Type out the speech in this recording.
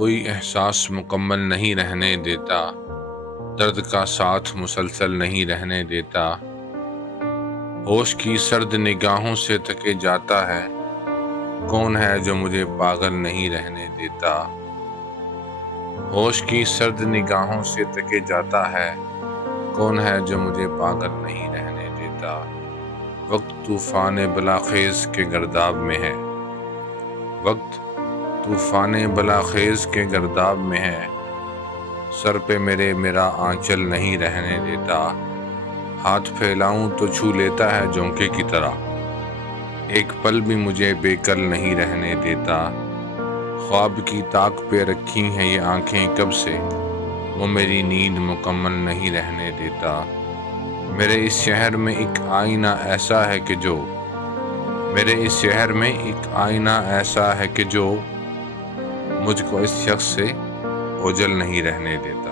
کوئی احساس مکمل نہیں رہنے دیتا، درد کا ساتھ مسلسل نہیں رہنے دیتا۔ ہوش کی سرد نگاہوں سے تکے جاتا ہے، کون ہے جو مجھے پاگل نہیں رہنے دیتا۔ ہوش کی سرد نگاہوں سے تکے جاتا ہے، کون ہے جو مجھے پاگل نہیں رہنے دیتا۔ وقت طوفان بلاخیز کے گرداب میں ہے، وقت طوفان بلاخیز کے گرداب میں ہے، سر پہ میرا آنچل نہیں رہنے دیتا۔ ہاتھ پھیلاؤں تو چھو لیتا ہے جھونکے کی طرح، ایک پل بھی مجھے بے کل نہیں رہنے دیتا۔ خواب کی طاق پہ رکھی ہیں یہ آنکھیں کب سے، وہ میری نیند مکمل نہیں رہنے دیتا۔ میرے اس شہر میں ایک آئینہ ایسا ہے کہ جو میرے اس شہر میں ایک آئینہ ایسا ہے کہ جو مجھ کو اس شخص سے اوجھل نہیں رہنے دیتا۔